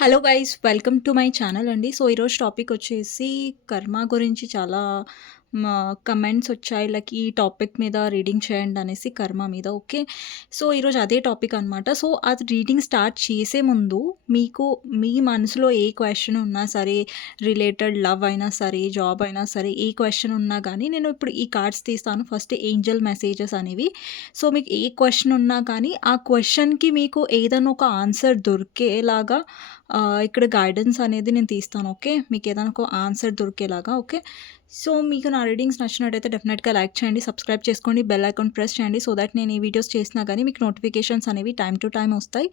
Hello guys welcome to my channel అండి. So ఈరోజు topic వచ్చేసి కర్మ గురించి చాలా కమెంట్స్ వచ్చాయి. లైక్ ఈ టాపిక్ మీద రీడింగ్ చేయండి అనేసి కర్మ మీద ఓకే సో ఈరోజు అదే టాపిక్ అనమాట సో అది రీడింగ్ స్టార్ట్ చేసే ముందు మీకు మీ మనసులో ఏ క్వశ్చన్ ఉన్నా సరే రిలేటెడ్ లవ్ అయినా సరే జాబ్ అయినా సరే ఏ క్వశ్చన్ ఉన్నా కానీ నేను ఇప్పుడు ఈ కార్డ్స్ తీస్తాను. ఫస్ట్ ఏంజల్ మెసేజెస్ అనేవి. సో మీకు ఏ క్వశ్చన్ ఉన్నా కానీ ఆ క్వశ్చన్కి మీకు ఏదైనా ఒక ఆన్సర్ దొరికేలాగా ఇక్కడ గైడెన్స్ అనేది నేను తీస్తాను ఓకే మీకు ఏదైనా ఒక ఆన్సర్ దొరికేలాగా ఓకే సో మీకు నా రీడింగ్స్ నచ్చినట్టయితే డెఫినెట్గా లైక్ చేయండి సబ్స్క్రైబ్ చేసుకోండి బెల్ ఐకాన్ ప్రెస్ చేయండి సో దట్ నేను ఈ వీడియోస్ చేసినా కానీ మీకు నోటిఫికేషన్స్ అనేవి టైం టు టైం వస్తాయి.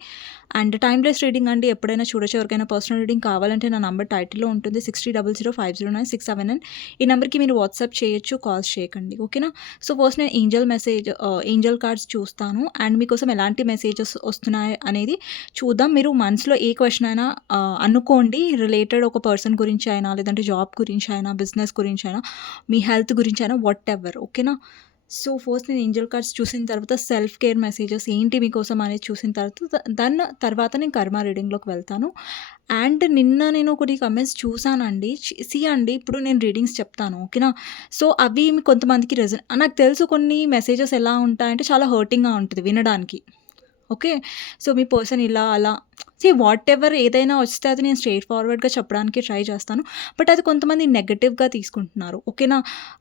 అండ్ టైమ్లెస్ రీడింగ్ అండి ఎప్పుడైనా చూడొచ్చు. ఎవరికైనా పర్సనల్ రీడింగ్ కావాలంటే నా నంబర్ టైటిల్లో ఉంటుంది sixty double zero five zero nine six seven nine ఈ నెంబర్కి మీరు వాట్సాప్ చేయొచ్చు కాల్స్ చేయకండి ఓకేనా సో ఫస్ట్ నేను ఏంజల్ మెసేజ్ ఏంజల్ కార్డ్స్ చూస్తాను. అండ్ మీకోసం ఎలాంటి మెసేజెస్ వస్తున్నాయి అనేది చూద్దాం. మీరు మనసులో ఏ క్వశ్చన్ అయినా uh, అనుకోండి రిలేటెడ్ ఒక పర్సన్ గురించి అయినా లేదంటే జాబ్ గురించి అయినా బిజినెస్ గురించి అయినా మీ హెల్త్ గురించి అయినా వాట్ ఎవర్ ఓకేనా సో ఫస్ట్ నేను ఏంజల్ కార్డ్స్ చూసిన తర్వాత సెల్ఫ్ కేర్ మెసేజెస్ ఏంటి మీకోసం అనేది చూసిన తర్వాత దాని తర్వాత నేను కర్మ రీడింగ్లోకి వెళ్తాను. అండ్ నిన్న నేను కొన్ని కమెంట్స్ చూసానండి. సి అండి ఇప్పుడు నేను రీడింగ్స్ చెప్తాను ఓకేనా సో అవి మీ కొంతమందికి రెజన్ నాకు తెలుసు కొన్ని మెసేజెస్ ఎలా ఉంటాయంటే చాలా హర్టింగ్గా ఉంటుంది వినడానికి ఓకే సో మీ పర్సన్ ఇలా అలా సి వాట్ ఎవర్ ఏదైనా వస్తే అది నేను స్ట్రైట్ ఫార్వర్డ్గా చెప్పడానికి ట్రై చేస్తాను. బట్ అది కొంతమంది నెగటివ్గా తీసుకుంటున్నారు. ఓకేనా?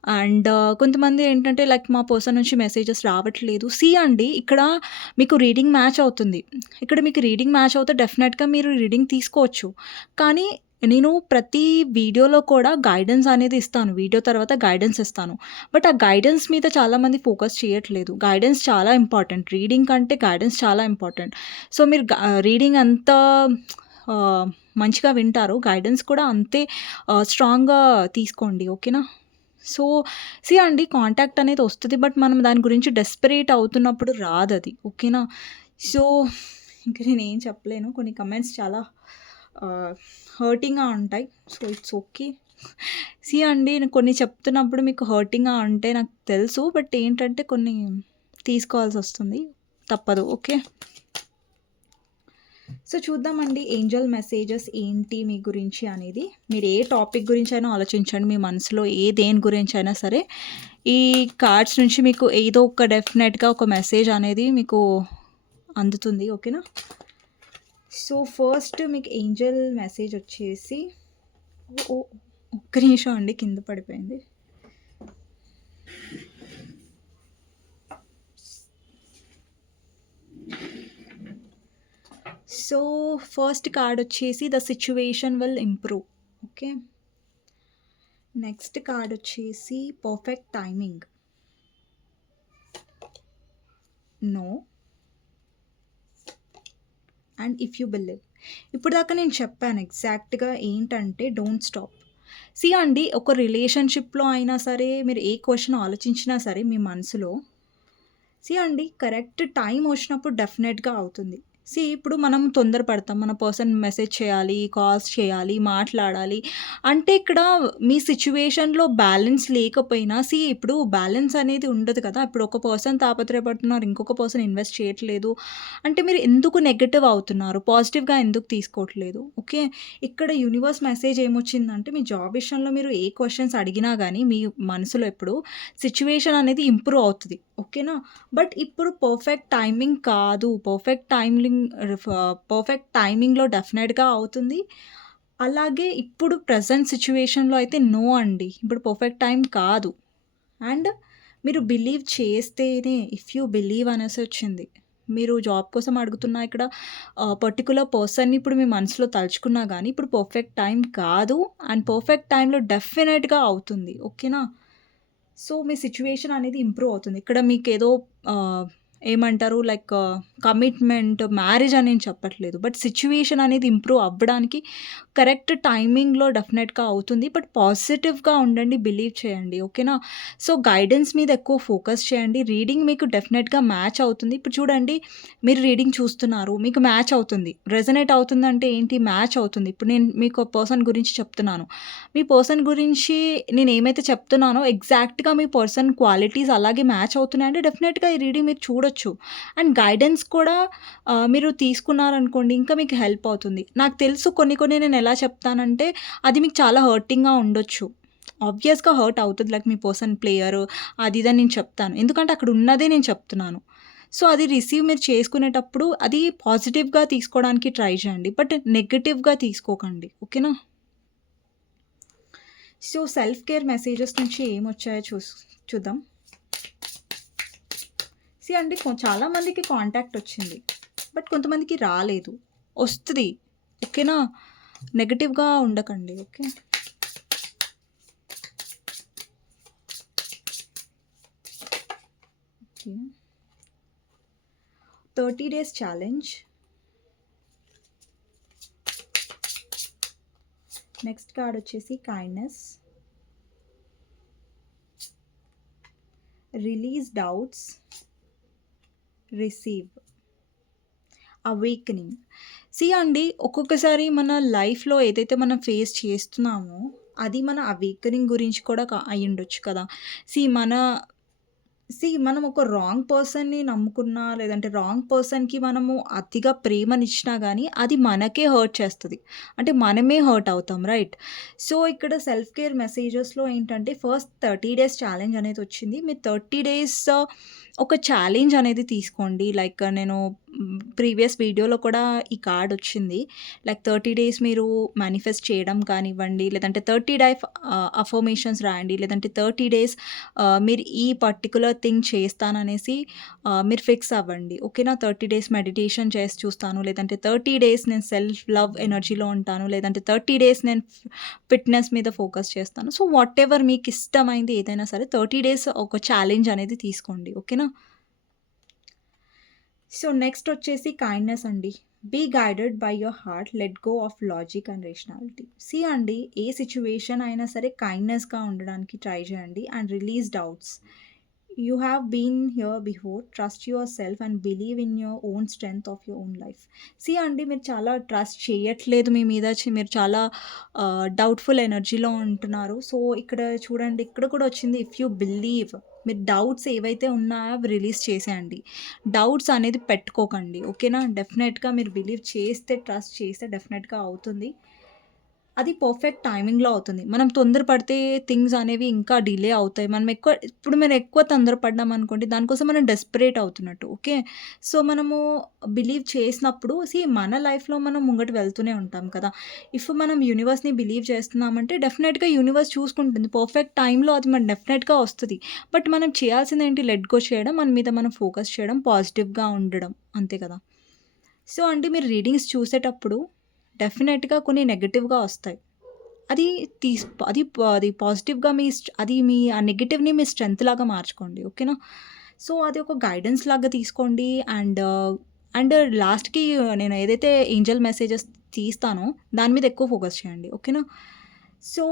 అండ్ uh, కొంతమంది ఏంటంటే లైక్ మా పర్సన్ నుంచి మెసేజెస్ రావట్లేదు. సి అండి ఇక్కడ మీకు రీడింగ్ మ్యాచ్ అవుతుంది. ఇక్కడ మీకు రీడింగ్ మ్యాచ్ అవుతే డెఫినెట్గా మీరు రీడింగ్ తీసుకోవచ్చు. కానీ నేను ప్రతి వీడియోలో కూడా గైడెన్స్ అనేది ఇస్తాను. వీడియో తర్వాత గైడెన్స్ ఇస్తాను. బట్ ఆ గైడెన్స్ మీద చాలామంది ఫోకస్ చేయట్లేదు. గైడెన్స్ చాలా ఇంపార్టెంట్ రీడింగ్ కంటే గైడెన్స్ చాలా ఇంపార్టెంట్ సో మీరు రీడింగ్ అంత మంచిగా వింటారు. గైడెన్స్ కూడా అంతే స్ట్రాంగ్గా తీసుకోండి. ఓకేనా సో సి అండి కాంటాక్ట్ అనేది వస్తుంది. బట్ మనం దాని గురించి డెస్పరేట్ అవుతున్నప్పుడు రాదు అది ఓకేనా సో ఇంకా నేను ఏం చెప్పలేను. కొన్ని కమెంట్స్ చాలా హర్టింగ్గా ఉంటాయి. సో ఇట్స్ ఓకే సి అండి నేను కొన్ని చెప్తున్నప్పుడు మీకు హర్టింగ్గా ఉంటే నాకు తెలుసు బట్ ఏంటంటే కొన్ని తీసుకోవాల్సి వస్తుంది. తప్పదు ఓకే సో చూద్దామండి ఏంజల్ మెసేజెస్ ఏంటి మీ గురించి అనేది? మీరు ఏ టాపిక్ గురించి అయినా ఆలోచించండి మీ మనసులో ఏ దేని గురించి అయినా సరే. ఈ కార్డ్స్ నుంచి మీకు ఏదో ఒక డెఫినెట్గా ఒక మెసేజ్ అనేది మీకు అందుతుంది ఓకేనా సో ఫస్ట్ మీకు ఏంజల్ మెసేజ్ వచ్చేసి ఓ ఒక్క నిమిషం అండి కింద పడిపోయింది. సో ఫస్ట్ కార్డ్ వచ్చేసి the situation will improve okay? Next card వచ్చేసి perfect timing. No. And if you believe. ఇప్పుడు దాకా నేను చెప్పాను ఎగ్జాక్ట్గా ఏంటంటే డోంట్ స్టాప్. సి అండి ఒక రిలేషన్షిప్లో అయినా సరే మీరు ఏ క్వశ్చన్ ఆలోచించినా సరే మీ మనసులో సి అండి కరెక్ట్ టైం వచ్చినప్పుడు డెఫినెట్గా అవుతుంది. సి ఇప్పుడు మనం తొందరపడతాం. మన పర్సన్ మెసేజ్ చేయాలి కాల్స్ చేయాలి మాట్లాడాలి. అంటే ఇక్కడ మీ సిచ్యువేషన్లో బ్యాలెన్స్ లేకపోయినా సి ఇప్పుడు బ్యాలెన్స్ అనేది ఉండదు కదా. ఇప్పుడు ఒక పర్సన్ తాపత్రయపడుతున్నారు ఇంకొక పర్సన్ ఇన్వెస్ట్ చేయట్లేదు. అంటే మీరు ఎందుకు నెగటివ్ అవుతున్నారు? పాజిటివ్గా ఎందుకు తీసుకోవట్లేదు? ఓకే? ఇక్కడ యూనివర్స్ మెసేజ్ ఏమొచ్చిందంటే మీ జాబ్ విషయంలో మీరు ఏ క్వశ్చన్స్ అడిగినా కానీ మీ మనసులో ఎప్పుడు సిచ్యువేషన్ అనేది ఇంప్రూవ్ అవుతుంది. ఓకేనా? బట్ ఇప్పుడు పర్ఫెక్ట్ టైమింగ్ కాదు. పర్ఫెక్ట్ టైమింగ్ పర్ఫెక్ట్ టైమింగ్లో డెఫినెట్గా అవుతుంది. అలాగే ఇప్పుడు ప్రజెంట్ సిచ్యువేషన్లో అయితే నో అండి. ఇప్పుడు పర్ఫెక్ట్ టైం కాదు. అండ్ మీరు బిలీవ్ చేస్తేనే ఇఫ్ యూ బిలీవ్ అనేసి వచ్చింది. మీరు జాబ్ కోసం అడుగుతున్నా ఇక్కడ పర్టికులర్ పర్సన్ని ఇప్పుడు మీ మనసులో తలుచుకున్నా కానీ ఇప్పుడు పర్ఫెక్ట్ టైం కాదు. అండ్ పర్ఫెక్ట్ టైంలో డెఫినెట్గా అవుతుంది. ఓకేనా సో మీ సిచ్యువేషన్ అనేది ఇంప్రూవ్ అవుతుంది. ఇక్కడ మీకు ఏదో ఏమంటారు? లైక్ కమిట్మెంట్ మ్యారేజ్ అని నేను చెప్పట్లేదు. బట్ సిచ్యువేషన్ అనేది ఇంప్రూవ్ అవ్వడానికి కరెక్ట్ టైమింగ్లో డెఫినెట్గా అవుతుంది. బట్ పాజిటివ్గా ఉండండి బిలీవ్ చేయండి. ఓకేనా సో గైడెన్స్ మీద ఎక్కువ ఫోకస్ చేయండి. రీడింగ్ మీకు డెఫినెట్గా మ్యాచ్ అవుతుంది. ఇప్పుడు చూడండి మీరు రీడింగ్ చూస్తున్నారు. మీకు మ్యాచ్ అవుతుంది. రెజనేట్ అవుతుంది అంటే ఏంటి? మ్యాచ్ అవుతుంది. ఇప్పుడు నేను మీకు పర్సన్ గురించి చెప్తున్నాను. మీ పర్సన్ గురించి నేను ఏమైతే చెప్తున్నానో ఎగ్జాక్ట్గా మీ పర్సన్ క్వాలిటీస్ అలాగే మ్యాచ్ అవుతున్నాయంటే డెఫినెట్గా ఈ రీడింగ్ మీరు చూడొచ్చు. ఉండొచ్చు. అండ్ గైడెన్స్ కూడా మీరు తీసుకున్నారనుకోండి ఇంకా మీకు హెల్ప్ అవుతుంది. నాకు తెలుసు కొన్ని కొన్ని నేను ఎలా చెప్తానంటే అది మీకు చాలా హర్టింగ్‌గా ఉండొచ్చు. ఆబ్వియస్‌గా హర్ట్ అవుతుంది లైక్ మీ పర్సన్ ప్లేయరు అది ఇదని నేను చెప్తాను. ఎందుకంటే అక్కడ ఉన్నదే నేను చెప్తున్నాను. సో, అది రిసీవ్ మీరు చేసుకునేటప్పుడు అది పాజిటివ్‌గా తీసుకోవడానికి ట్రై చేయండి. బట్ నెగటివ్గా తీసుకోకండి. ఓకేనా? సో, సెల్ఫ్ కేర్ మెసేజెస్ నుంచి ఏమొచ్చాయో చూ చూద్దాం. సీ అండి కొ కాంటాక్ట్ వచ్చింది. బట్ కొంతమందికి రాలేదు. వస్తుంది ఓకేనా? నెగటివ్గా ఉండకండి. Okay. Okay. 30 days challenge. Next card వచ్చేసి kindness. Release doubts. Receive. Awakening see అండి ఒక్కొక్కసారి మన లైఫ్‌లో ఏదైతే మనం ఫేస్ చేస్తున్నామో అది మన అవేకనింగ్ గురించి కూడా అయ్యుండొచ్చు కదా! సి మన సీ మనం ఒక రాంగ్ పర్సన్‌ని నమ్ముకున్నా లేదంటే రాంగ్ పర్సన్‌కి మనము అతిగా ప్రేమనిచ్చినా గానీ అది మనకే హర్ట్ చేస్తది. అంటే మనమే హర్ట్ అవుతాం. రైట్? సో, ఇక్కడ సెల్ఫ్ కేర్ మెసేజెస్‌లో ఏంటంటే ఫస్ట్ 30 డేస్ ఛాలెంజ్ అనేది వచ్చింది. మీరు 30 డేస్ uh, ఒక ఛాలెంజ్ అనేది తీసుకోండి. లైక్ నేను ప్రీవియస్ వీడియోలో కూడా ఈ కార్డ్ వచ్చింది. లైక్ 30 డేస్ మీరు మేనిఫెస్ట్ చేయడం కానివ్వండి, లేదంటే 30 డై అఫర్మేషన్స్ రాయండి. లేదంటే 30 డేస్ మీరు ఈ పర్టికులర్ థింగ్ చేస్తాననేసి మీరు ఫిక్స్ అవ్వండి. ఓకేనా? 30 డేస్ మెడిటేషన్ చేసి చూస్తాను. లేదంటే 30 డేస్ నేను సెల్ఫ్ లవ్ ఎనర్జీలో ఉంటాను. లేదంటే 30 డేస్ నేను ఫిట్‌నెస్ మీద ఫోకస్ చేస్తాను. సో, వాటెవర్ మీకు ఇష్టమైంది ఏదైనా సరే 30 డేస్ ఒక ఛాలెంజ్ అనేది తీసుకోండి. ఓకేనా? సో, నెక్స్ట్ వచ్చేసి కైండ్‌నెస్ అండి. Be guided by your heart. Let go of logic and rationality. See అండి ఏ సిచ్యువేషన్ అయినా సరే కైండ్‌నెస్‌గా ఉండడానికి ట్రై చేయండి. And release doubts. You have been here before. Trust yourself and believe in your own strength of your own life. See అండి మీరు చాలా ట్రస్ట్ చేయట్లేదు మీ మీద. మీరు చాలా డౌట్‌ఫుల్ ఎనర్జీలో ఉంటున్నారు. సో, ఇక్కడ చూడండి ఇక్కడ కూడా వచ్చింది ఇఫ్ యూ బిలీవ్ మీరు డౌట్స్ ఏవైతే ఉన్నాయో అవి రిలీజ్ చేసేయండి. డౌట్స్ అనేది పెట్టుకోకండి. ఓకేనా? డెఫినెట్‌గా మీరు బిలీవ్ చేస్తే ట్రస్ట్ చేస్తే డెఫినెట్‌గా అవుతుంది. అది పర్ఫెక్ట్ టైమింగ్‌లో అవుతుంది. మనం తొందరపడితే థింగ్స్ అనేవి ఇంకా డిలే అవుతాయి. మనం ఎక్కువ ఇప్పుడు మనం ఎక్కువ తొందరపడ్డామనుకోండి దానికోసం మనం డెస్పరేట్ అవుతున్నట్టు. ఓకే. సో, మనము బిలీవ్ చేసినప్పుడు సీ మన లైఫ్‌లో మనం ముంగట వెళ్తూనే ఉంటాం కదా! ఇఫ్ మనం యూనివర్స్‌ని బిలీవ్ చేస్తున్నామంటే డెఫినెట్‌గా యూనివర్స్ చూసుకుంటుంది. పర్ఫెక్ట్ టైంలో అది మనకు డెఫినెట్‌గా వస్తుంది బట్ మనం చేయాల్సిందేంటి లెట్ గో చేయడం. మన మీద మనం ఫోకస్ చేయడం. పాజిటివ్‌గా ఉండడం. అంతే కదా! సో, అంటే మీరు రీడింగ్స్ చూసేటప్పుడు డెఫినెట్‌గా కొన్ని నెగిటివ్గా వస్తాయి. అది తీస్ అది అది పాజిటివ్‌గా మీ అది మీ ఆ నెగిటివ్ని మీ స్ట్రెంత్ లాగా మార్చుకోండి. ఓకేనా? సో, అది ఒక గైడెన్స్ లాగా తీసుకోండి. అండ్ అండ్ లాస్ట్‌కి నేను ఏదైతే ఏంజెల్ మెసేజెస్ తీస్తానో దాని మీద ఎక్కువ ఫోకస్ చేయండి. ఓకేనా? సో,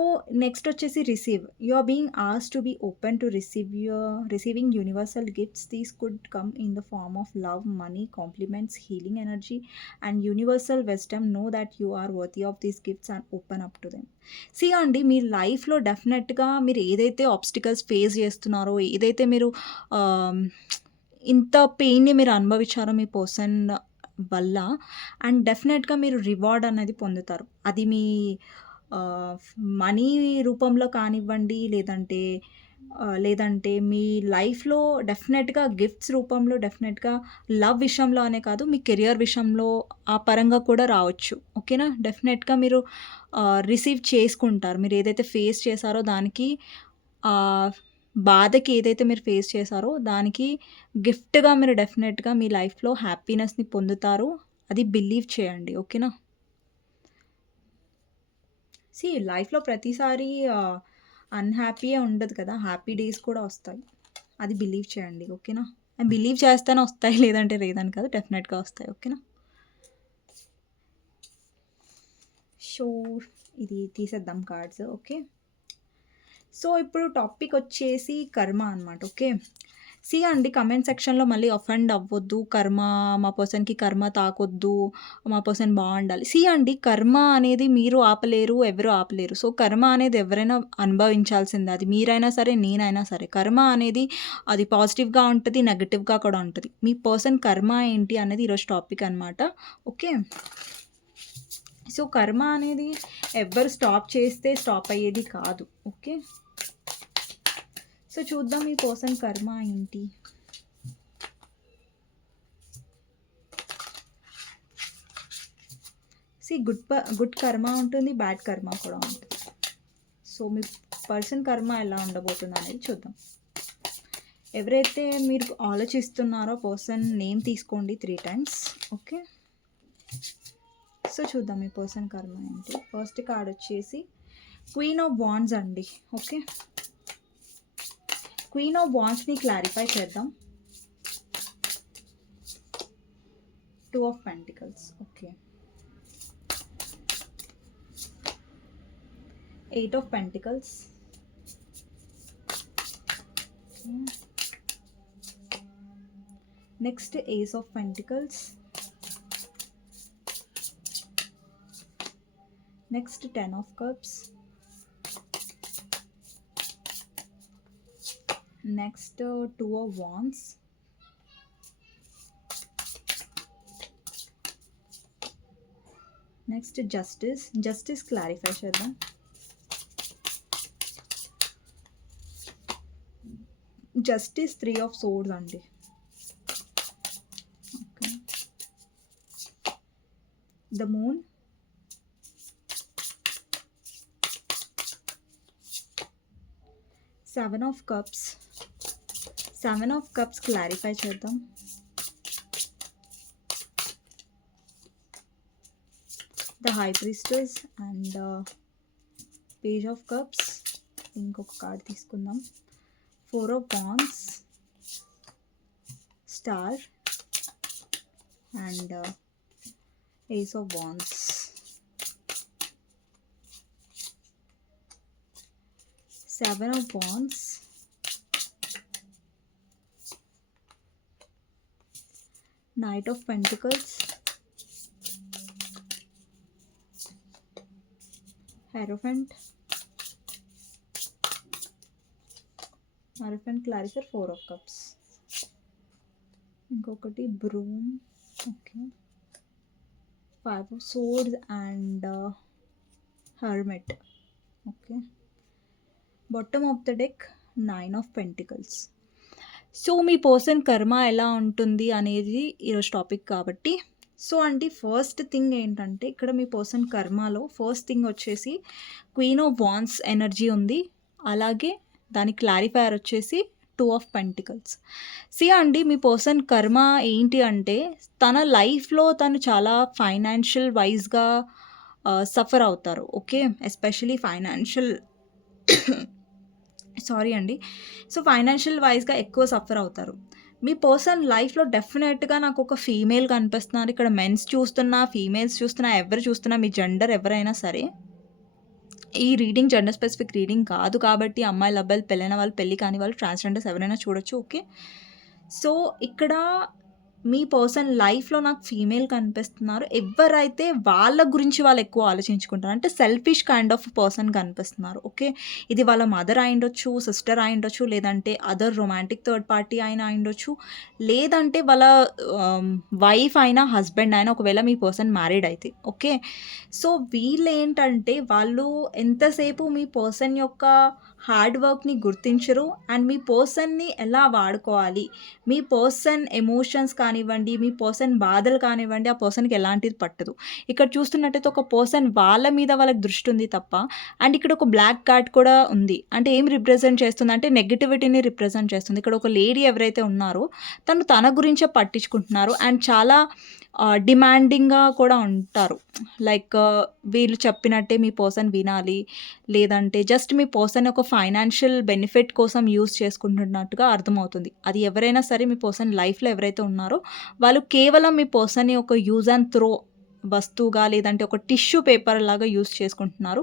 నెక్స్ట్ వచ్చేసి receive. You are being as to be open to receive your receiving universal gifts. These could come in the form of love, money, compliments, healing energy and universal wisdom know that you are worthy of these gifts and open up to them. See అండి మీ లైఫ్‌లో డెఫినెట్‌గా మీరు ఏదైతే obstacles face చేస్తున్నారో, ఏదైతే మీరు ఇంత పెయిన్‌ని మీరు అనుభవించారో మీ పర్సన్ వల్ల అండ్ డెఫినెట్‌గా మీరు రివార్డ్ అనేది పొందుతారు. అది మీ మనీ రూపంలో కానివ్వండి, లేదంటే లేదంటే మీ లైఫ్‌లో డెఫినెట్‌గా గిఫ్ట్స్ రూపంలో డెఫినెట్‌గా లవ్ విషయంలో అనే కాదు మీ కెరియర్ విషయంలో ఆ పరంగా కూడా రావచ్చు. ఓకేనా? డెఫినెట్‌గా మీరు రిసీవ్ చేసుకుంటారు. మీరు ఏదైతే ఫేస్ చేశారో దానికి బాధకి ఏదైతే మీరు ఫేస్ చేశారో దానికి గిఫ్ట్‌గా మీరు డెఫినెట్‌గా మీ లైఫ్‌లో హ్యాపీనెస్‌ని పొందుతారు. అది బిలీవ్ చేయండి. ఓకేనా? సీ లైఫ్‌లో ప్రతిసారి అన్‌హ్యాపీయే ఉండదు కదా! హ్యాపీ డేస్ కూడా వస్తాయి. అది బిలీవ్ చేయండి. ఓకేనా? బిలీవ్ చేస్తేనే వస్తాయి. లేదంటే లేదని కాదు. డెఫినెట్‌గా వస్తాయి. ఓకేనా? సో, ఇది తీసేద్దాం కార్డ్స్. ఓకే. సో, ఇప్పుడు టాపిక్ వచ్చేసి కర్మ అనమాట. ఓకే. సి అండి కమెంట్ సెక్షన్‌లో మళ్ళీ అఫెండ్ అవ్వద్దు కర్మ మా పర్సన్‌కి కర్మ తాకొద్దు. మా పర్సన్ బాగుండాలి సి అండి కర్మ అనేది మీరు ఆపలేరు. ఎవరు ఆపలేరు. సో, కర్మ అనేది ఎవరైనా అనుభవించాల్సిందే. అది మీరైనా సరే, నేనైనా సరే. కర్మ అనేది అది పాజిటివ్‌గా ఉంటుంది నెగటివ్గా కూడా ఉంటుంది మీ పర్సన్ కర్మ ఏంటి అనేది ఈరోజు టాపిక్ అనమాట. ఓకే. సో, కర్మ అనేది ఎవ్వరు స్టాప్ చేస్తే స్టాప్ అయ్యేది కాదు. ఓకే. సో, చూద్దాం మీ పర్సన్ కర్మ ఏంటి? సీ గుడ్ ప గుడ్ కర్మ ఉంటుంది. బ్యాడ్ కర్మ కూడా ఉంటుంది సో, మీ పర్సన్ కర్మ ఎలా ఉండబోతుందనేది చూద్దాం. ఎవరైతే మీరు ఆలోచిస్తున్నారో పర్సన్ నేమ్ తీసుకోండి త్రీ టైమ్స్. ఓకే. సో, చూద్దాం మీ పర్సన్ కర్మ ఏంటి? ఫస్ట్ కార్డ్ వచ్చేసి క్వీన్ ఆఫ్ బాండ్స్ అండి. ఓకే. క్వీన్ ఆఫ్ వాండ్స్‌ని క్లారిఫై చేద్దాం. Two of pentacles. Okay. Eight of pentacles. Hmm. Next ace of pentacles. Next 10 of cups. Next two of wands next justice. Justice clarify చేద్దాం. Justice three of swords అండి. The moon. Seven of cups. Seven of cups clarify చేద్దాం. The high priestess and uh, page of cups. ఇంకొక card తీసుకుందాం. Four of బాన్స్ star. And uh, ace of బాన్స్ seven of బాన్స్ knight of pentacles. Hierophant. Hierophant clarifier four of cups. ఇంకొకటి broom. Okay. Five of swords and hermit. Okay. Bottom of the deck nine of pentacles. So, మీ person కర్మ ఎలా ఉంటుంది అనేది ఈరోజు topic కాబట్టి so అండి first thing ఏంటంటే ఇక్కడ మీ పర్సన్ కర్మలో ఫస్ట్ థింగ్ వచ్చేసి క్వీన్ ఆఫ్ వాన్స్ ఎనర్జీ ఉంది. అలాగే దాని క్లారిఫైయర్ వచ్చేసి టూ ఆఫ్ పెంటికల్స్. సి అండి మీ పర్సన్ కర్మ ఏంటి అంటే తన లైఫ్‌లో తను చాలా ఫైనాన్షియల్ వైస్‌గా సఫర్ అవుతారు. ఓకే. ఎస్పెషల్లీ ఫైనాన్షియల్ సారీ అండి. సో, ఫైనాన్షియల్ వైస్‌గా ఎక్కువ సఫర్ అవుతారు. మీ పర్సన్ లైఫ్‌లో డెఫినెట్‌గా నాకు ఒక ఫీమేల్ కనిపిస్తున్నారు. ఇక్కడ మెన్స్ చూస్తున్నా, ఫీమేల్స్ చూస్తున్నా, ఎవరు చూస్తున్నా మీ జెండర్ ఎవరైనా సరే ఈ రీడింగ్ జెండర్ స్పెసిఫిక్ రీడింగ్ కాదు కాబట్టి అమ్మాయిలు, అబ్బాయిలు పెళ్ళైన వాళ్ళు, పెళ్ళి కాని వాళ్ళు, ట్రాన్స్‌జెండర్స్ ఎవరైనా చూడొచ్చు. ఓకే. సో, ఇక్కడ మీ పర్సన్ లైఫ్‌లో నాకు ఫీమేల్ కనిపిస్తున్నారు. ఎవ్వరైతే వాళ్ళ గురించి వాళ్ళు ఎక్కువ ఆలోచించుకుంటారు. అంటే సెల్ఫిష్ కైండ్ ఆఫ్ పర్సన్ కనిపిస్తున్నారు. ఓకే. ఇది వాళ్ళ మదర్ అయ్యుండొచ్చు, సిస్టర్ అయ్యుండొచ్చు, లేదంటే అదర్ రొమాంటిక్ థర్డ్ పార్టీ అయినా అయ్యుండొచ్చు. లేదంటే వాళ్ళ వైఫ్ అయినా, హస్బెండ్ అయినా ఒకవేళ మీ పర్సన్ మ్యారీడ్ అయితే. ఓకే. సో, వీళ్ళేంటంటే వాళ్ళు ఎంతసేపు మీ పర్సన్ యొక్క హార్డ్ వర్క్‌ని గుర్తించరు. అండ్ మీ పర్సన్‌ని ఎలా వాడుకోవాలి, మీ పర్సన్ ఎమోషన్స్ కానివ్వండి, మీ పర్సన్ బాధలు కానివ్వండి, ఆ పర్సన్‌కి ఎలాంటిది పట్టదు. ఇక్కడ చూస్తున్నట్టయితే ఒక పర్సన్ వాళ్ళ మీద వాళ్ళకి దృష్టి ఉంది తప్ప అండ్ ఇక్కడ ఒక బ్లాక్ కార్డ్ కూడా ఉంది. అంటే ఏం రిప్రజెంట్ చేస్తుందంటే నెగటివిటీని రిప్రజెంట్ చేస్తుంది. ఇక్కడ ఒక లేడీ ఎవరైతే ఉన్నారో తను తన గురించే పట్టించుకుంటున్నారు. అండ్ చాలా డిమాండింగ్‌గా కూడా ఉంటారు. లైక్ వీళ్ళు చెప్పినట్టే మీ పర్సన్ వినాలి. లేదంటే జస్ట్ మీ పర్సన్ ఒక ఫైనాన్షియల్ బెనిఫిట్ కోసం యూస్ చేసుకుంటున్నట్టుగా అర్థమవుతుంది. అది ఎవరైనా సరే మీ పర్సన్ లైఫ్‌లో ఎవరైతే ఉన్నారో వాళ్ళు కేవలం మీ పర్సన్‌ని ఒక యూజ్ అండ్ త్రో వస్తువుగా లేదంటే ఒక టిష్యూ పేపర్ లాగా యూజ్ చేసుకుంటున్నారు.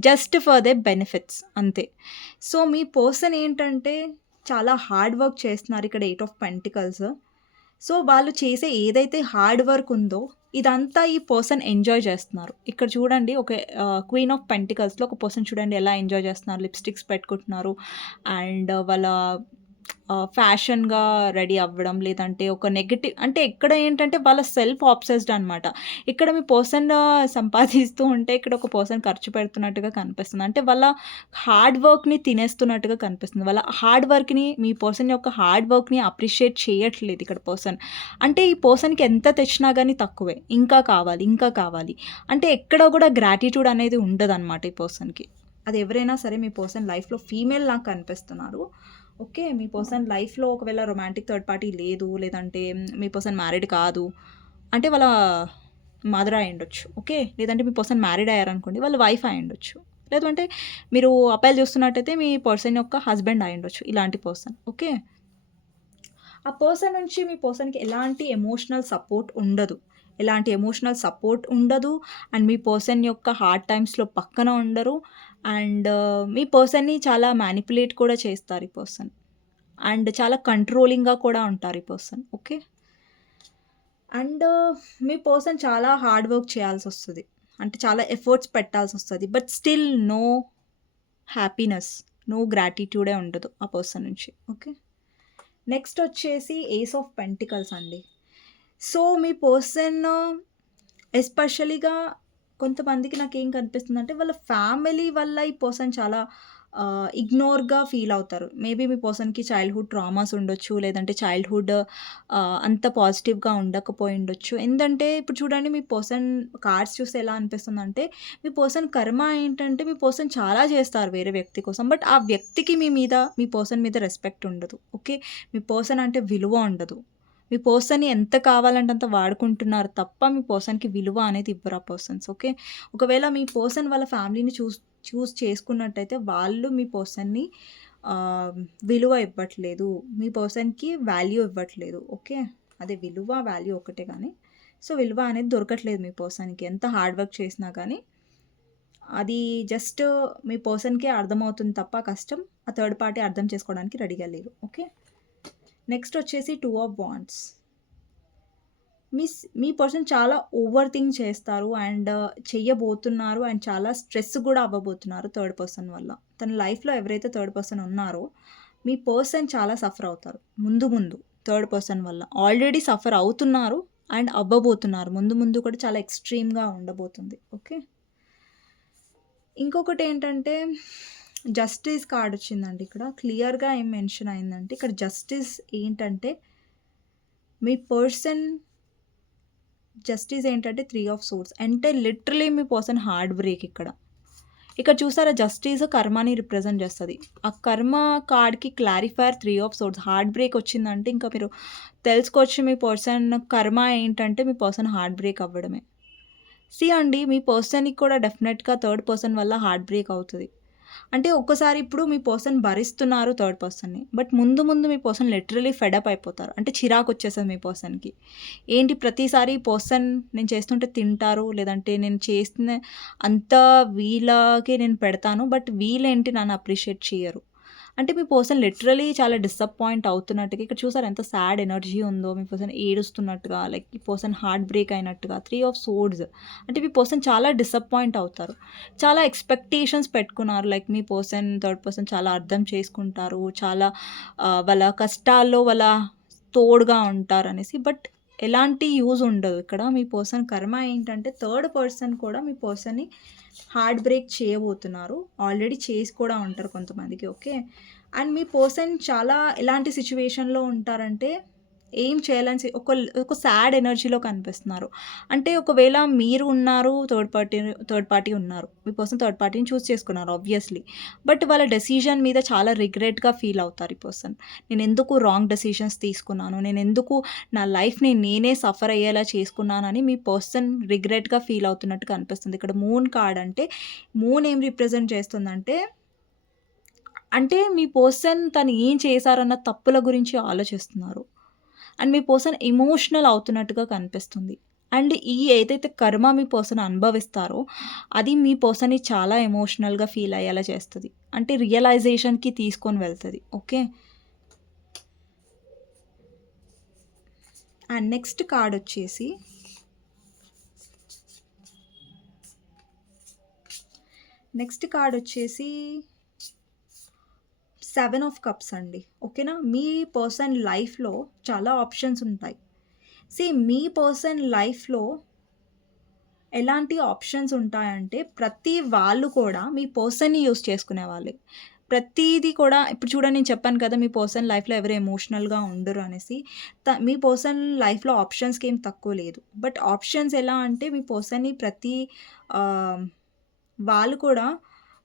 జస్ట్ ఫర్ దేర్ బెనిఫిట్స్ అంతే. సో, మీ పర్సన్ ఏంటంటే చాలా హార్డ్ వర్క్ చేస్తున్నారు ఇక్కడ ఎయిట్ ఆఫ్ పెంటికల్స్ సో వాళ్ళు చేసే ఏదైతే హార్డ్ వర్క్ ఉందో ఇదంతా ఈ పర్సన్ ఎంజాయ్ చేస్తున్నారు. ఇక్కడ చూడండి ఒక క్వీన్ ఆఫ్ పెంటికల్స్లో ఒక పర్సన్ చూడండి ఎలా ఎంజాయ్ చేస్తున్నారు లిప్స్టిక్స్ పెట్టుకుంటున్నారు అండ్ వాళ్ళ ఫ్యాషన్గా రెడీ అవ్వడం లేదంటే ఒక నెగటివ్ అంటే ఇక్కడ ఏంటంటే వాళ్ళ సెల్ఫ్ ఆబ్సెస్డ్ అనమాట ఇక్కడ మీ పర్సన్ సంపాదిస్తూ ఉంటే ఇక్కడ ఒక పర్సన్ ఖర్చు పెడుతున్నట్టుగా కనిపిస్తుంది. అంటే వాళ్ళ హార్డ్ వర్క్ని తినేస్తున్నట్టుగా కనిపిస్తుంది. వాళ్ళ హార్డ్ వర్క్ని మీ పర్సన్ యొక్క హార్డ్ వర్క్ని అప్రిషియేట్ చేయట్లేదు ఇక్కడ పర్సన్. అంటే ఈ పర్సన్కి ఎంత తెచ్చినా కానీ తక్కువే. ఇంకా కావాలి ఇంకా కావాలి. అంటే ఎక్కడ కూడా గ్రాటిట్యూడ్ అనేది ఉండదు అనమాట ఈ పర్సన్కి. అది ఎవరైనా సరే మీ పర్సన్ లైఫ్లో ఫీమేల్ నాకు కనిపిస్తున్నారు. ఓకే మీ పర్సన్ లైఫ్లో ఒకవేళ రొమాంటిక్ థర్డ్ పార్టీ లేదు లేదంటే మీ పర్సన్ మ్యారీడ్ కాదు అంటే వాళ్ళ మదర్ అయి ఉండొచ్చు ఓకే? లేదంటే మీ పర్సన్ మ్యారీడ్ అయ్యారనుకోండి వాళ్ళ వైఫ్ అయి ఉండొచ్చు లేదంటే మీరు అప్లై చూస్తున్నట్టయితే మీ పర్సన్ యొక్క హస్బెండ్ అయి ఉండొచ్చు ఇలాంటి పర్సన్ ఓకే? ఆ పర్సన్ నుంచి మీ పర్సన్కి ఎలాంటి ఎమోషనల్ సపోర్ట్ ఉండదు. ఎలాంటి ఎమోషనల్ సపోర్ట్ ఉండదు అండ్ మీ పర్సన్ యొక్క హార్డ్ టైమ్స్లో పక్కన ఉండరు అండ్ మీ పర్సన్‌ని చాలా మ్యానిపులేట్ కూడా చేస్తారు ఈ పర్సన్. అండ్ చాలా కంట్రోలింగ్‌గా కూడా ఉంటారు ఈ పర్సన్. ఓకే. అండ్ మీ పర్సన్ చాలా హార్డ్ వర్క్ చేయాల్సి వస్తుంది అంటే చాలా ఎఫర్ట్స్ పెట్టాల్సి వస్తుంది but still no happiness, no గ్రాటిట్యూడే ఉండదు ఆ పర్సన్ నుంచి. ఓకే. నెక్స్ట్ వచ్చేసి ఏస్ ఆఫ్ పెంటికల్స్ అండి. సో మీ పర్సన్ ఎస్పెషల్లీగా కొంతమందికి నాకు ఏం కనిపిస్తుందంటే వాళ్ళ ఫ్యామిలీ వల్ల ఈ పర్సన్ చాలా ఇగ్నోర్గా ఫీల్ అవుతారు. మేబీ మీ పర్సన్కి చైల్డ్హుడ్ ట్రామాస్ ఉండొచ్చు లేదంటే చైల్డ్హుడ్ అంత పాజిటివ్గా ఉండకపోయి ఉండొచ్చు. ఎందుకంటే ఇప్పుడు చూడండి మీ పర్సన్ కార్డ్స్ చూస్తే ఎలా అనిపిస్తుందంటే మీ పర్సన్ కర్మ ఏంటంటే మీ పర్సన్ చాలా చేస్తారు వేరే వ్యక్తి కోసం బట్ ఆ వ్యక్తికి మీ మీద మీ పర్సన్ మీద రెస్పెక్ట్ ఉండదు ఓకే? మీ పర్సన్ అంటే విలువ ఉండదు. మీ పర్సన్‌ని ఎంత కావాలంటే అంత వాడుకుంటున్నారు తప్ప మీ పర్సన్‌కి విలువ అనేది ఇవ్వరు ఆ పర్సన్స్. ఓకే. ఒకవేళ మీ పర్సన్ వాళ్ళ ఫ్యామిలీని చూస్ చూస్ చేసుకున్నట్టయితే వాళ్ళు మీ పర్సన్‌ని విలువ ఇవ్వట్లేదు. మీ పర్సన్‌కి వాల్యూ ఇవ్వట్లేదు. ఓకే. అదే విలువ, వాల్యూ ఒకటే కానీ సో, విలువ అనేది దొరకట్లేదు మీ పర్సన్‌కి. ఎంత హార్డ్ వర్క్ చేసినా కానీ అది జస్ట్ మీ పర్సన్‌కే అర్థమవుతుంది తప్ప కష్టం. ఆ థర్డ్ పార్టీ అర్థం చేసుకోవడానికి రెడీగా లేరు. ఓకే. నెక్స్ట్ వచ్చేసి టూ ఆఫ్ బాండ్స్ మీస్ మీ పర్సన్ చాలా ఓవర్ థింక్ చేస్తారు అండ్ uh, చెయ్యబోతున్నారు అండ్ చాలా స్ట్రెస్ కూడా అవ్వబోతున్నారు థర్డ్ పర్సన్ వల్ల. తన లైఫ్లో ఎవరైతే థర్డ్ పర్సన్ ఉన్నారో మీ పర్సన్ చాలా సఫర్ అవుతారు. ముందు ముందు థర్డ్ పర్సన్ వల్ల. ఆల్రెడీ సఫర్ అవుతున్నారు అండ్ అవ్వబోతున్నారు. ముందు ముందు కూడా చాలా ఎక్స్ట్రీమ్గా ఉండబోతుంది. ఓకే ఇంకొకటి ఏంటంటే జస్టిస్ కార్డ్ వచ్చిందండి ఇక్కడ. క్లియర్గా ఏం మెన్షన్ అయిందంటే ఇక్కడ జస్టిస్ ఏంటంటే మీ పర్సన్ జస్టిస్ ఏంటంటే త్రీ ఆఫ్ సోర్స్. అంటే లిటరలీ మీ పర్సన్ హార్డ్ బ్రేక్ ఇక్కడ. ఇక్కడ చూసారా జస్టిస్ కర్మని రిప్రజెంట్ చేస్తుంది. ఆ కర్మ కార్డ్కి clarifier three of swords. Heartbreak వచ్చిందంటే ఇంకా మీరు తెలుసుకోవచ్చు మీ పర్సన్ కర్మ ఏంటంటే మీ పర్సన్ హార్ట్ బ్రేక్ అవ్వడమే. సి అండి మీ పర్సన్కి కూడా డెఫినెట్గా థర్డ్ పర్సన్ వల్ల హార్ట్ బ్రేక్ అవుతుంది. అంటే ఒక్కసారి ఇప్పుడు మీ పర్సన్ భరిస్తున్నారు థర్డ్ పర్సన్ని బట్ ముందు ముందు మీ పర్సన్ లిటరలీ ఫెడప్ అయిపోతారు. అంటే చిరాకు వచ్చేస్తుంది మీ పర్సన్కి. ఏంటి ప్రతిసారి పర్సన్ నేను చేస్తుంటే తింటారు లేదంటే నేను చేస్తున్న అంత వీళ్ళకి నేను పెడతాను బట్ వీళ్ళేంటి నన్ను అప్రిషియేట్ చేయరు అంటే మీ పర్సన్ లిటరలీ చాలా డిసప్పాయింట్ అవుతున్నట్టుగా ఇక్కడ చూసారు ఎంత సాడ్ ఎనర్జీ ఉందో మీ పర్సన్ ఏడుస్తున్నట్టుగా లైక్ ఈ పర్సన్ హార్ట్ బ్రేక్ అయినట్టుగా త్రీ ఆఫ్ సోడ్స్ అంటే మీ పర్సన్ చాలా డిసప్పాయింట్ అవుతారు. చాలా ఎక్స్పెక్టేషన్స్ పెట్టుకున్నారు లైక్ మీ పర్సన్ థర్డ్ పర్సన్ చాలా అర్థం చేసుకుంటారు చాలా వాళ్ళ కష్టాల్లో వాళ్ళ తోడుగా ఉంటారు అనేసి బట్ ఎలాంటి యూజ్ ఉండదు. ఇక్కడ మీ పర్సన్ కర్మ ఏంటంటే థర్డ్ పర్సన్ కూడా మీ పర్సన్ని హార్ట్ బ్రేక్ చేయబోతున్నారు. ఆల్రెడీ చేసి కూడా ఉంటారు కొంతమందికి ఓకే? అండ్ మీ పర్సన్ చాలా ఎలాంటి సిచ్యువేషన్లో ఉంటారంటే ఏం చేయాలని ఒక ఒక సాడ్ ఎనర్జీలో కనిపిస్తున్నారు. అంటే ఒకవేళ మీరు ఉన్నారు థర్డ్ పార్టీ థర్డ్ పార్టీ ఉన్నారు. మీ పర్సన్ థర్డ్ పార్టీని చూస్ చేసుకున్నారు ఆబ్వియస్లీ బట్ వాళ్ళ డెసిషన్ మీద చాలా రిగ్రెట్గా ఫీల్ అవుతారు ఈ పర్సన్. నేను ఎందుకు రాంగ్ డెసిషన్స్ తీసుకున్నాను? నేను ఎందుకు నా లైఫ్ని నేనే సఫర్ అయ్యేలా చేసుకున్నానని మీ పర్సన్ రిగ్రెట్గా ఫీల్ అవుతున్నట్టు కనిపిస్తుంది. ఇక్కడ మూన్ కార్డ్ అంటే మూన్ ఏం రిప్రజెంట్ చేస్తుందంటే అంటే మీ పర్సన్ తను ఏం చేశారన్న తప్పుల గురించి ఆలోచిస్తున్నారు. అండ్ మీ పర్సన్ ఎమోషనల్ అవుతున్నట్టుగా కనిపిస్తుంది. అండ్ ఈ ఏదైతే కర్మ మీ పర్సన్ అనుభవిస్తారో అది మీ పర్సన్ని చాలా ఎమోషనల్గా ఫీల్ అయ్యేలా చేస్తుంది. అంటే రియలైజేషన్కి తీసుకొని వెళ్తుంది. ఓకే? అండ్ నెక్స్ట్ కార్డ్ వచ్చేసి నెక్స్ట్ కార్డ్ వచ్చేసి సెవెన్ ఆఫ్ కప్స్ అండి ఓకేనా? మీ పర్సన్ లైఫ్లో చాలా ఆప్షన్స్ ఉంటాయి. సి మీ పర్సన్ లైఫ్లో ఎలాంటి ఆప్షన్స్ ఉంటాయంటే ప్రతి వాళ్ళు కూడా మీ పర్సన్ని యూస్ చేసుకునే వాళ్ళే. ప్రతిదీ కూడా ఇప్పుడు చూడండి నేను చెప్పాను కదా మీ పర్సన్ లైఫ్లో ఎవరు ఎమోషనల్గా ఉండరు అనేసి త మీ పర్సన్ లైఫ్లో ఆప్షన్స్కి ఏం తక్కువ లేదు. బట్ ఆప్షన్స్ ఎలా అంటే మీ పర్సన్ని ప్రతి వాళ్ళు కూడా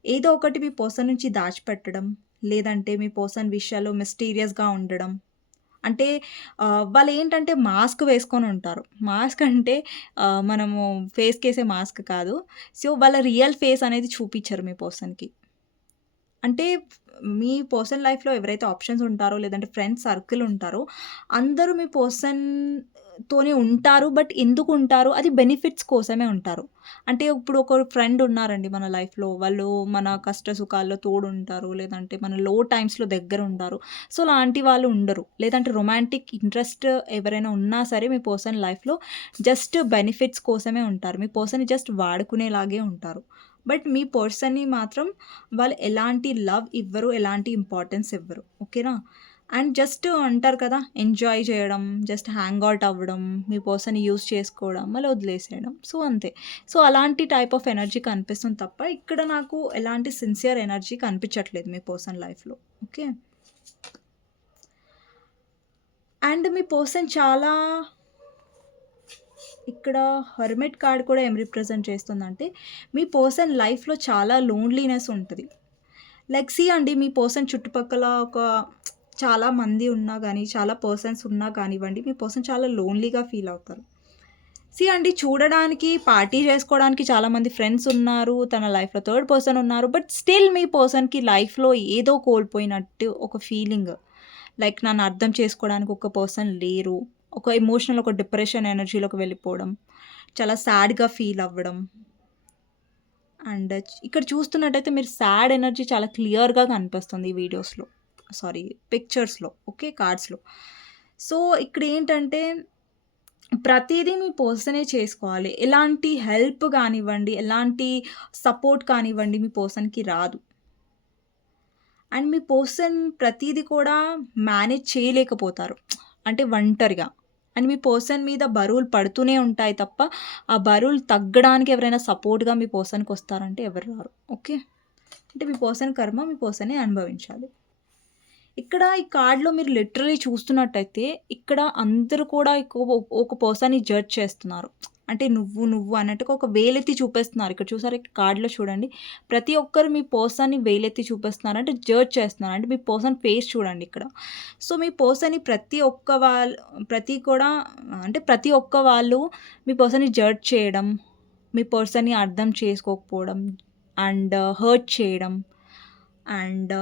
ఏదో ఒకటి మీ పర్సన్ నుంచి దాచిపెట్టడం లేదంటే మీ పర్సన్ విషయాలు మిస్టీరియస్గా ఉండడం. అంటే వాళ్ళు ఏంటంటే మాస్క్ వేసుకొని ఉంటారు. మాస్క్ అంటే మనము ఫేస్కి వేసే మాస్క్ కాదు. సో వాళ్ళ రియల్ ఫేస్ అనేది చూపించరు మీ పర్సన్కి. అంటే మీ పర్సన్ లైఫ్లో ఎవరైతే ఆప్షన్స్ ఉంటారో లేదంటే ఫ్రెండ్స్ సర్కిల్ ఉంటారో అందరూ మీ పర్సన్ తోనే ఉంటారు బట్ ఎందుకు ఉంటారు? అది బెనిఫిట్స్ కోసమే ఉంటారు. అంటే ఇప్పుడు ఒక ఫ్రెండ్ ఉన్నారండి మన లైఫ్లో వాళ్ళు మన కష్ట సుఖాల్లో తోడు ఉంటారు లేదంటే మన లో టైమ్స్లో దగ్గర ఉంటారు సో అలాంటి వాళ్ళు ఉండరు. లేదంటే రొమాంటిక్ ఇంట్రెస్ట్ ఎవరైనా ఉన్నా సరే మీ పర్సన్ లైఫ్లో జస్ట్ బెనిఫిట్స్ కోసమే ఉంటారు. మీ పర్సన్ జస్ట్ వాడుకునేలాగే ఉంటారు. బట్ మీ పర్సన్ని మాత్రం వాళ్ళు ఎలాంటి లవ్ ఇవ్వరు ఎలాంటి ఇంపార్టెన్స్ ఇవ్వరు. ఓకేనా? అండ్ జస్ట్ అంటారు కదా ఎంజాయ్ చేయడం జస్ట్ హ్యాంగ్ అవుట్ అవ్వడం మీ పర్సన్ యూస్ చేసుకోవడం మళ్ళీ వదిలేసేయడం. సో అంతే. సో అలాంటి టైప్ ఆఫ్ ఎనర్జీ కనిపిస్తుంది తప్ప ఇక్కడ నాకు ఎలాంటి సిన్సియర్ ఎనర్జీ కనిపించట్లేదు మీ పర్సన్ లైఫ్లో ఓకే? అండ్ మీ పర్సన్ చాలా ఇక్కడ హర్మెట్ కార్డ్ కూడా ఏం రిప్రజెంట్ చేస్తుందంటే మీ పర్సన్ లైఫ్లో చాలా లోన్లీనెస్ ఉంటుంది. లైక్ సి అండి మీ పర్సన్ చుట్టుపక్కల ఒక చాలా మంది ఉన్నా కానీ చాలా పర్సన్స్ ఉన్నా కానివ్వండి మీ పర్సన్ చాలా లోన్లీగా ఫీల్ అవుతారు. సి అండి చూడడానికి పార్టీ చేసుకోవడానికి చాలామంది ఫ్రెండ్స్ ఉన్నారు తన లైఫ్లో థర్డ్ పర్సన్ ఉన్నారు బట్ స్టిల్ మీ పర్సన్కి లైఫ్లో ఏదో కోల్పోయినట్టు ఒక ఫీలింగ్ లైక్ నన్ను అర్థం చేసుకోవడానికి ఒక పర్సన్ లేరు. ఒక ఎమోషనల్ ఒక డిప్రెషన్ ఎనర్జీలోకి వెళ్ళిపోవడం చాలా సాడ్గా ఫీల్ అవ్వడం. అండ్ ఇక్కడ చూస్తున్నట్టయితే మీరు సాడ్ ఎనర్జీ చాలా క్లియర్గా కనిపిస్తుంది ఈ వీడియోస్లో సారీ పిక్చర్స్లో ఓకే కార్డ్స్లో సో ఇక్కడ ఏంటంటే ప్రతిదీ మీ పర్సనే చేసుకోవాలి. ఎలాంటి హెల్ప్ కానివ్వండి ఎలాంటి సపోర్ట్ కానివ్వండి మీ పర్సన్కి రాదు. అండ్ మీ పర్సన్ ప్రతిదీ కూడా మేనేజ్ చేయలేకపోతారు. అంటే ఒంటరిగా. అండ్ మీ పర్సన్ మీద బరువులు పడుతూనే ఉంటాయి తప్ప ఆ బరువులు తగ్గడానికి ఎవరైనా సపోర్ట్గా మీ పర్సన్కి వస్తారంటే ఎవరు రారు. ఓకే అంటే మీ పర్సన్ కర్మ మీ పర్సనే అనుభవించాలి. ఇక్కడ ఈ కార్డ్లో మీరు లిటరలీ చూస్తున్నట్టయితే ఇక్కడ అందరూ కూడా ఎక్కువ ఒక పర్సన్ని జడ్జ్ చేస్తున్నారు. అంటే నువ్వు నువ్వు అన్నట్టుగా ఒక వేలెత్తి చూపిస్తున్నారు. ఇక్కడ చూసారు కార్డులో చూడండి. ప్రతి ఒక్కరు మీ పర్సన్ని వేలెత్తి చూపిస్తున్నారు. అంటే జడ్జ్ చేస్తున్నారు. అంటే మీ పర్సన్ ఫేస్ చూడండి ఇక్కడ. సో మీ పర్సన్ని ప్రతి ఒక్క వాళ్ళు ప్రతి కూడా అంటే ప్రతి ఒక్క వాళ్ళు మీ పర్సన్ని జడ్జ్ చేయడం మీ పర్సన్ని అర్థం చేసుకోకపోవడం అండ్ హర్ట్ చేయడం అండ్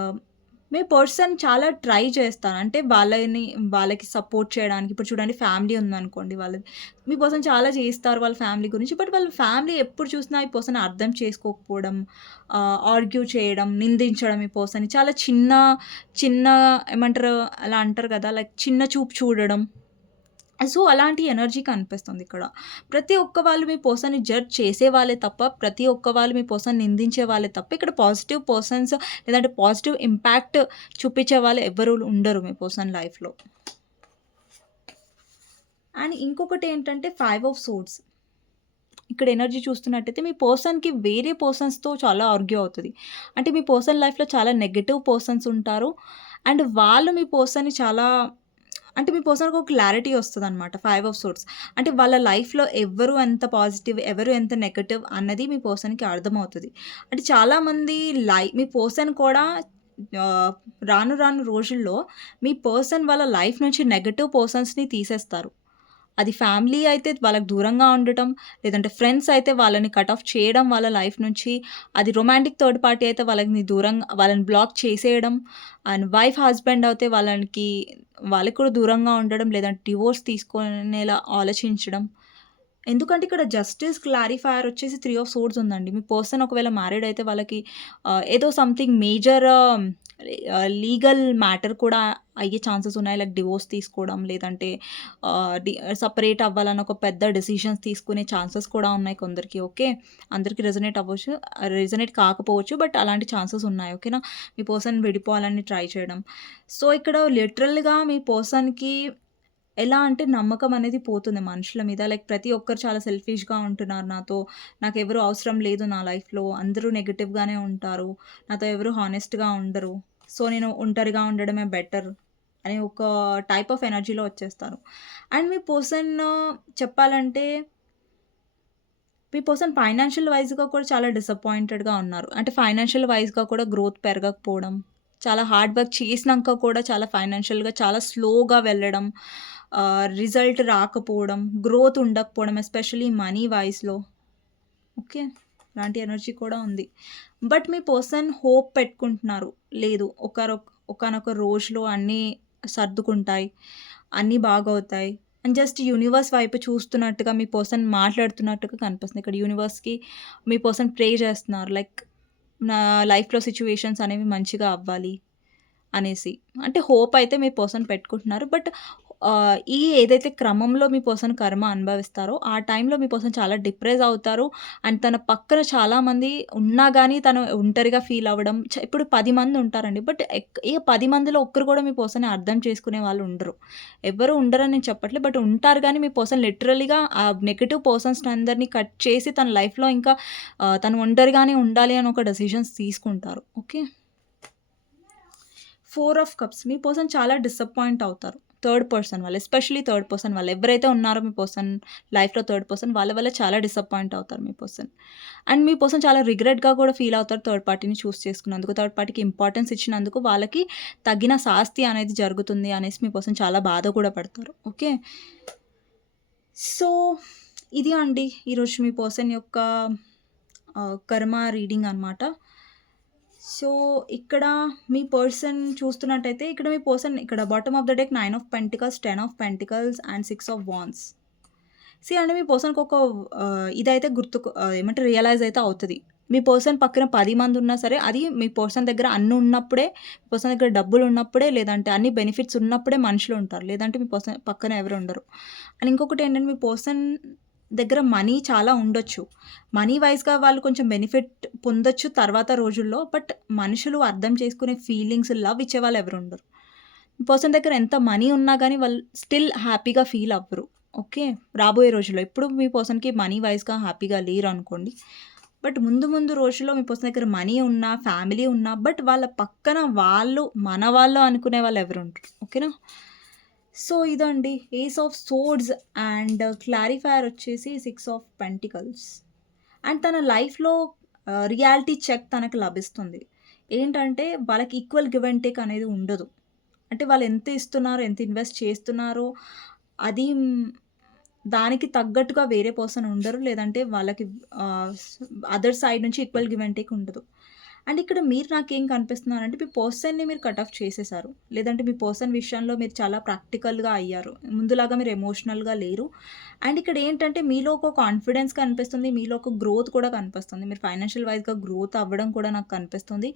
మీ పర్సన్ చాలా ట్రై చేస్తాను. అంటే వాళ్ళని వాళ్ళకి సపోర్ట్ చేయడానికి. ఇప్పుడు చూడండి ఫ్యామిలీ ఉందనుకోండి వాళ్ళది. మీ పర్సన్ చాలా చేస్తారు వాళ్ళ ఫ్యామిలీ గురించి. బట్ వాళ్ళ ఫ్యామిలీ ఎప్పుడు చూసినా ఈ పర్సన్ అర్థం చేసుకోకపోవడం ఆర్గ్యూ చేయడం నిందించడం ఈ పర్సన్ చాలా చిన్న చిన్న ఏమంటారు అలా అంటారు కదా లైక్ చిన్న చూపు చూడడం. సో అలాంటి ఎనర్జీ కనిపిస్తుంది ఇక్కడ. ప్రతి ఒక్క వాళ్ళు మీ పర్సన్ని జడ్జ్ చేసే వాళ్ళే తప్ప ప్రతి ఒక్క వాళ్ళు మీ పర్సన్ నిందించే వాళ్ళే తప్ప ఇక్కడ పాజిటివ్ పర్సన్స్ లేదంటే పాజిటివ్ ఇంపాక్ట్ చూపించే వాళ్ళు ఎవరు ఉండరు మీ పర్సన్ లైఫ్లో. అండ్ ఇంకొకటి ఏంటంటే ఫైవ్ ఆఫ్ సోర్స్ ఇక్కడ ఎనర్జీ చూస్తున్నట్టయితే మీ పర్సన్కి వేరే పర్సన్స్తో చాలా ఆర్గ్యూ అవుతుంది. అంటే మీ పర్సన్ లైఫ్లో చాలా నెగటివ్ పర్సన్స్ ఉంటారు. అండ్ వాళ్ళు మీ పర్సన్ని చాలా అంటే మీ పర్సన్కి ఒక క్లారిటీ వస్తుంది అనమాట ఫైవ్ ఆఫ్ సోర్ట్స్ అంటే వాళ్ళ లైఫ్లో ఎవరు ఎంత పాజిటివ్ ఎవరు ఎంత నెగటివ్ అన్నది మీ పర్సన్కి అర్థమవుతుంది. అంటే చాలామంది లై మీ పర్సన్ కూడా రాను రాను రోజుల్లో మీ పర్సన్ వాళ్ళ లైఫ్ నుంచి నెగటివ్ పర్సన్స్ని తీసేస్తారు. అది ఫ్యామిలీ అయితే వాళ్ళకి దూరంగా ఉండటం లేదంటే ఫ్రెండ్స్ అయితే వాళ్ళని కట్ ఆఫ్ చేయడం వాళ్ళ లైఫ్ నుంచి అది రొమాంటిక్ థర్డ్ పార్టీ అయితే వాళ్ళని దూరంగా వాళ్ళని బ్లాక్ చేసేయడం అండ్ వైఫ్ హస్బెండ్ అయితే వాళ్ళకి వాళ్ళకి కూడా దూరంగా ఉండడం లేదంటే డివోర్స్ తీసుకునేలా ఆలోచించడం ఎందుకంటే ఇక్కడ జస్టిస్ క్లారిఫైయర్ వచ్చేసి త్రీ ఆఫ్ సోర్స్ ఉందండి మీ పర్సన్ ఒకవేళ మ్యారీడ్ అయితే వాళ్ళకి ఏదో సంథింగ్ మేజర్ లీగల్ మ్యాటర్ కూడా అయ్యే ఛాన్సెస్ ఉన్నాయి. లైక్ డివోర్స్ తీసుకోవడం లేదంటే సపరేట్ అవ్వాలని ఒక పెద్ద డెసిషన్స్ తీసుకునే ఛాన్సెస్ కూడా ఉన్నాయి కొందరికి. ఓకే. అందరికి రెజనేట్ అవ్వచ్చు. రెజనేట్ కాకపోవచ్చు. బట్ అలాంటి ఛాన్సెస్ ఉన్నాయి. ఓకేనా. మీ పర్సన్ విడిపోవాలని ట్రై చేయడం. సో, ఇక్కడ లిటరల్‌గా మీ పర్సన్‌కి ఎలా అంటే నమ్మకం అనేది పోతుంది మనుషుల మీద. లైక్ ప్రతి ఒక్కరు చాలా సెల్ఫిష్‌గా ఉంటున్నారు నాతో. నాకు ఎవరు అవసరం లేదు నా లైఫ్‌లో. అందరూ నెగిటివ్గానే ఉంటారు. నాతో ఎవరు హానెస్ట్‌గా ఉండరు. సో, నేను ఒంటరిగా ఉండడమే బెటర్ అనే ఒక టైప్ ఆఫ్ ఎనర్జీలో వచ్చేస్తారు. అండ్ మీ పర్సన్ చెప్పాలంటే మీ పర్సన్ ఫైనాన్షియల్ వైస్‌గా కూడా చాలా డిసప్పాయింటెడ్‌గా ఉన్నారు. అంటే ఫైనాన్షియల్ వైస్‌గా కూడా గ్రోత్ పెరగకపోవడం. చాలా హార్డ్ వర్క్ చేసినాక కూడా చాలా ఫైనాన్షియల్‌గా చాలా స్లోగా వెళ్ళడం. రిజల్ట్ రాకపోవడం. గ్రోత్ ఉండకపోవడం. ఎస్పెషల్లీ మనీ వైస్‌లో. ఓకే. ఇలాంటి ఎనర్జీ కూడా ఉంది. బట్ మీ పర్సన్ హోప్ పెట్టుకుంటున్నారు. లేదు ఒకరొక ఒకానొక రోజులో అన్నీ సర్దుకుంటాయి. అన్నీ బాగవుతాయి. అండ్ జస్ట్ యూనివర్స్ వైపు చూస్తున్నట్టుగా మీ పర్సన్ మాట్లాడుతున్నట్టుగా కనిపిస్తుంది. ఇక్కడ యూనివర్స్‌కి మీ పర్సన్ ప్రే చేస్తున్నారు. లైక్ నా లైఫ్‌లో సిచ్యువేషన్స్ అనేవి మంచిగా అవ్వాలి అనేసి. అంటే హోప్ అయితే మీ పర్సన్ పెట్టుకుంటున్నారు. బట్ ఈ ఏదైతే క్రమంలో మీ పర్సన్ కర్మ అనుభవిస్తారో ఆ టైంలో మీ పర్సన్ చాలా డిప్రెస్ అవుతారు. అండ్ తన పక్కన చాలామంది ఉన్నా కానీ తను ఒంటరిగా ఫీల్ అవ్వడం. చ ఇప్పుడు పది మంది ఉంటారండి. బట్ ఎక్ ఏ పది మందిలో ఒక్కరు కూడా మీ పర్సన్ అర్థం చేసుకునే వాళ్ళు ఉండరు. ఎవరు ఉండరని నేను చెప్పట్లేదు బట్ ఉంటారు కానీ మీ పర్సన్ లిటరలీగా ఆ నెగిటివ్ పర్సన్స్ అందరిని కట్ చేసి తన లైఫ్‌లో ఇంకా తను ఒంటరిగానే ఉండాలి అని ఒక డెసిషన్స్ తీసుకుంటారు. ఓకే. ఫోర్ ఆఫ్ కప్స్ మీ పర్సన్ చాలా డిసప్పాయింట్ అవుతారు. థర్డ్ పర్సన్ వాళ్ళు ఎస్పెషల్లీ థర్డ్ పర్సన్ వాళ్ళు ఎవరైతే ఉన్నారో మీ పర్సన్ లైఫ్‌లో థర్డ్ పర్సన్ వాళ్ళ వల్ల చాలా డిసప్పాయింట్ అవుతారు మీ పర్సన్. అండ్ మీ పర్సన్ చాలా రిగ్రెట్‌గా కూడా ఫీల్ అవుతారు థర్డ్ పార్టీని చూస్ చేసుకున్నందుకు. థర్డ్ పార్టీకి ఇంపార్టెన్స్ ఇచ్చినందుకు వాళ్ళకి తగిన శాస్తి అనేది జరుగుతుంది అనేసి మీ పర్సన్ చాలా బాధ కూడా పడతారు. ఓకే. సో, ఇది అండి ఈరోజు మీ పర్సన్ యొక్క కర్మ రీడింగ్ అనమాట. సో, ఇక్కడ మీ పర్సన్ చూస్తున్నట్టయితే ఇక్కడ మీ పర్సన్ ఇక్కడ bottom of the deck nine of pentacles, 10 of pentacles and six of wands see అంటే మీ పర్సన్‌కి ఒక ఇదైతే గుర్తుకు ఏమంటే ఏమంటారు రియలైజ్ అయితే అవుతుంది మీ పర్సన్ పక్కన పది మంది ఉన్నా సరే అది మీ పర్సన్ దగ్గర అన్ని ఉన్నప్పుడే, మీ పర్సన్ దగ్గర డబ్బులు ఉన్నప్పుడే లేదంటే అన్ని బెనిఫిట్స్ ఉన్నప్పుడే మనుషులు ఉంటారు. లేదంటే మీ పర్సన్ పక్కన ఎవరు ఉండరు. అండ్ ఇంకొకటి ఏంటంటే మీ పర్సన్ దగ్గర మనీ చాలా ఉండొచ్చు. మనీ వైస్‌గా వాళ్ళు కొంచెం బెనిఫిట్ పొందొచ్చు తర్వాత రోజుల్లో. బట్ మనుషులు అర్థం చేసుకునే ఫీలింగ్స్, లవ్ ఇచ్చేవాళ్ళు ఎవరు ఉండరు. పర్సన్ దగ్గర ఎంత మనీ ఉన్నా కానీ వాళ్ళు స్టిల్ హ్యాపీగా ఫీల్ అవ్వరు. ఓకే. రాబోయే రోజుల్లో. ఇప్పుడు మీ పర్సన్‌కి మనీ వైస్‌గా హ్యాపీగా లేరు అనుకోండి బట్ ముందు ముందు రోజుల్లో మీ పర్సన్ దగ్గర మనీ ఉన్నా, ఫ్యామిలీ ఉన్నా బట్ వాళ్ళ పక్కన వాళ్ళు మన వాళ్ళు అనుకునే వాళ్ళు ఎవరు ఉండరు. ఓకేనా. సో, ఇదండి ace of swords and clarifier వచ్చేసి సిక్స్ ఆఫ్ పెంటికల్స్. అండ్ తన లైఫ్‌లో రియాలిటీ చెక్ తనకు లభిస్తుంది. ఏంటంటే వాళ్ళకి ఈక్వల్ గివ్ అండ్ టేక్ అనేది ఉండదు. అంటే వాళ్ళు ఎంత ఇస్తున్నారో, ఎంత ఇన్వెస్ట్ చేస్తున్నారో అది దానికి తగ్గట్టుగా వేరే పర్సన్ ఉండరు. లేదంటే వాళ్ళకి అదర్ సైడ్ నుంచి ఈక్వల్ గివ్ అండ్ టేక్ ఉండదు. అండ్ ఇక్కడ మీరు నాకేం కనిపిస్తున్నారంటే మీ పర్సన్‌ని మీరు కట్ ఆఫ్ చేసేసారు. లేదంటే మీ పర్సన్ విషయంలో మీరు చాలా ప్రాక్టికల్‌గా అయ్యారు. ముందులాగా మీరు ఎమోషనల్‌గా లేరు. అండ్ ఇక్కడ ఏంటంటే మీలో ఒక కాన్ఫిడెన్స్ కనిపిస్తుంది. మీలో ఒక గ్రోత్ కూడా కనిపిస్తుంది. మీరు ఫైనాన్షియల్ వైజ్గా గ్రోత్ అవ్వడం కూడా నాకు కనిపిస్తుంది.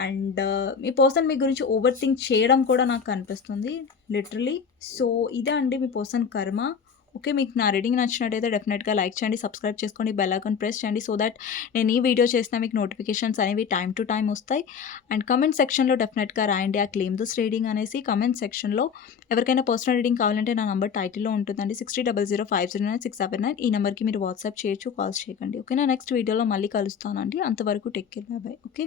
అండ్ మీ పర్సన్ మీ గురించి ఓవర్ థింక్ చేయడం కూడా నాకు కనిపిస్తుంది లిటరలీ సో, ఇదే అండి మీ పర్సన్ కర్మ. ఓకే. మీకు నా రీడింగ్ నచ్చినట్టయితే డెఫినెట్గా లైక్ చేయండి, సబ్స్క్రైబ్ చేసుకోండి, బెల్ ఐకాన్ ప్రెస్ చేయండి. సో దట్ నేను ఈ వీడియో చేసిన మీకు నోటిఫికేషన్స్ అనేవి టైం టు టైం వస్తాయి. అండ్ కమెంట్ సెక్షన్‌లో డెఫినెట్గా రాయండి ఆ క్లెయిమ్ దిస్ రీడింగ్ అనేసి కమెంట్ సెక్షన్‌లో. ఎవరికైనా పర్సనల్ రీడింగ్ కావాలంటే నా నంబర్ టైటిల్‌లో ఉంటుందండి. 6000509679 ఈ నెంబర్కి మీరు వాట్సాప్ చేయొచ్చు. కాల్స్ చేయకండి. ఓకేనా. నెక్స్ట్ వీడియోలో మళ్ళీ కలుస్తానండి. అంతవరకు take care. Bye bye. Okay.